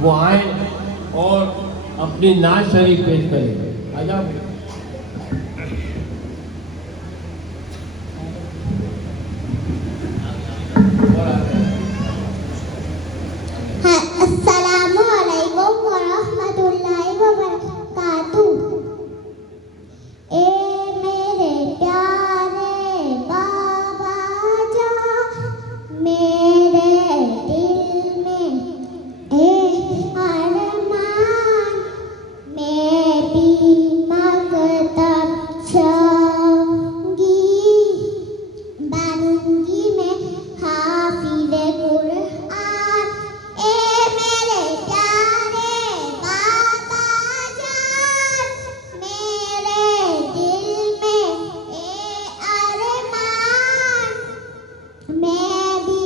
वो आए और अपनी नात शरीफ पेश करें। आ जाओ। अस्सलामु अलैकुम व रहमतुल्लाहि व बरकातुहू। ए मेरे प्यारे बाबा जान, मेरे दिल में एक अरमान, मैं भी मकतब जाऊंगी, बनूंगी मैं हाफिज़े कुरआन। ए मेरे प्यारे बाबा जान, मेरे दिल में एक अरमान, मैं भी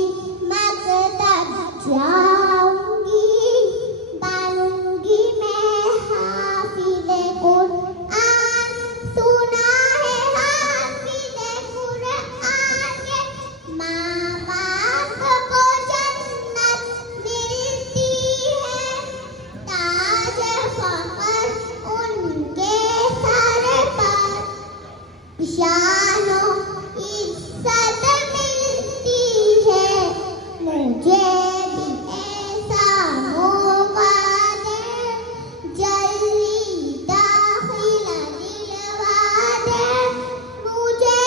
मकतब जाऊंगी, बनूंगी मैं हाफिज़े कुरआन। सुना है हाफिज़े कुरआन के माँ बाप को जन्नत मिलती है, ताज फखर उनके सर पर शानो इज्जत मिलती है। मुझे भी ऐसा मौका दे, जल्दी दाखिला दिलवा दे। मुझे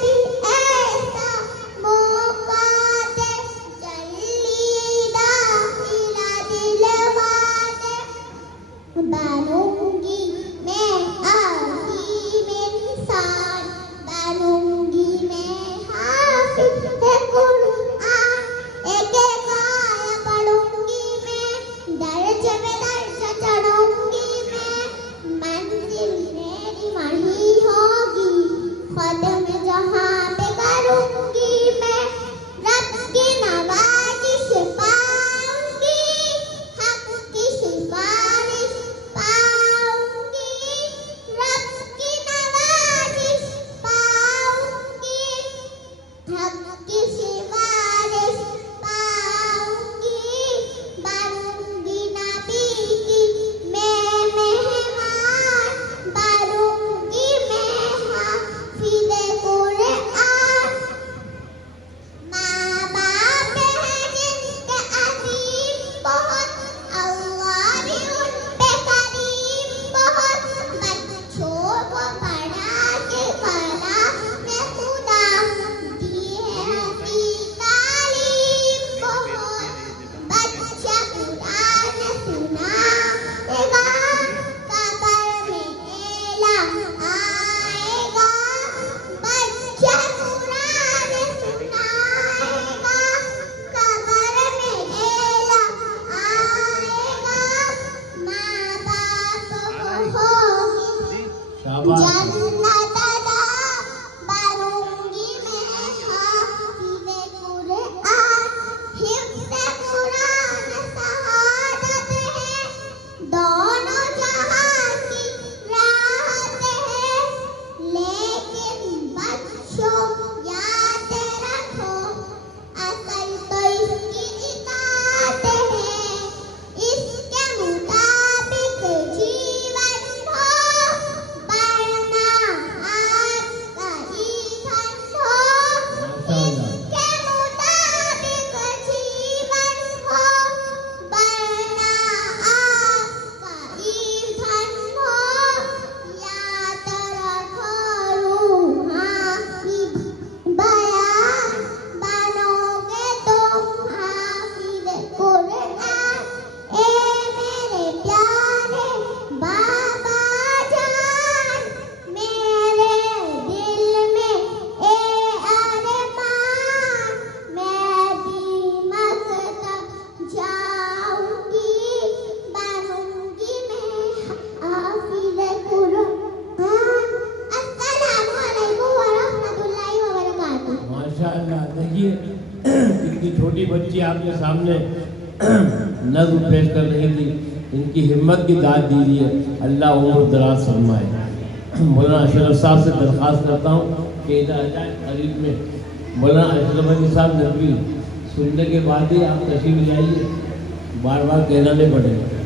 भी ऐसा मौका दे, जल्दी दाखिला दिलवा दे। बनूंगी मैं अजीम इंसान, बनूंगी मैं हाफिज़ कुरआन। एक एक आया पढ़ूंगी मैं, दर्ज में दर्ज चढ़ूंगी मैं, मंजिल मेरी वही होगी, ख़त्म जहाँ पे करूंगी मैं। रब की नवाजिश पाऊंगी, हक की सिफारिश पाऊंगी, रब की नवाजिश पाऊंगी, हक की सिफारिश पाऊंगी, बनूंगी नबी की मैं मेहमान, बनूंगी मैं हाफिज़े कुरआन। माँ बाप है जिनके अजीम बहुत, अल्लाह भी उन पे करीम बहुत। बच्चों को पढ़ा के फला में खुदा दी है अपनी तालीम बहुत। बच्चा कुरान सुनाएगा, कब्र में एला आएगा। बच्चा कुरान सुनाएगा, कब्र में एला आएगा। माँ बाप को होगी शाबाश। जन्नत अता, बनूंगी मैं हाफिज़े कुरआन। हिफ्ज़े कुरान शहादत है, दोनों जहां की राहत है। लेकिन बच्चों याद रखो, असल तो इसकी इताअत है, इसके मुताबिक जीवन हो, वरना आपका ईंधन हो। इसके मुताबिक जीवन हो, वरना आपका ईंधन हो। याद रखो रूहानी बयान, बनोगे तुम हाफिज़े कुरआन। ए मेरे प्यारे बाबा जान, मेरे दिल में एक अरमान, मैं भी मकतब जाऊंगी, बनूंगी मैं हाफिज़े कुरआन। अस्सलामु अलैकुम व रहमतुल्लाहि व बरकातुहू। माशाअल्लाह। देखिए इतनी छोटी बच्ची आपके सामने नज़्म पेश कर रही थी, इनकी हिम्मत की दाद दीजिए, अल्लाह उम्र दराज फरमाए। मौलाना अशरफ साहब से दरख्वास्त करता हूँ कि इधर आ जाए करीब में। मौलाना अशरफ अली साहब नकवी सुनने के बाद ही आप तशरीफ लाइए। बार बार कहना नहीं पड़ेगा।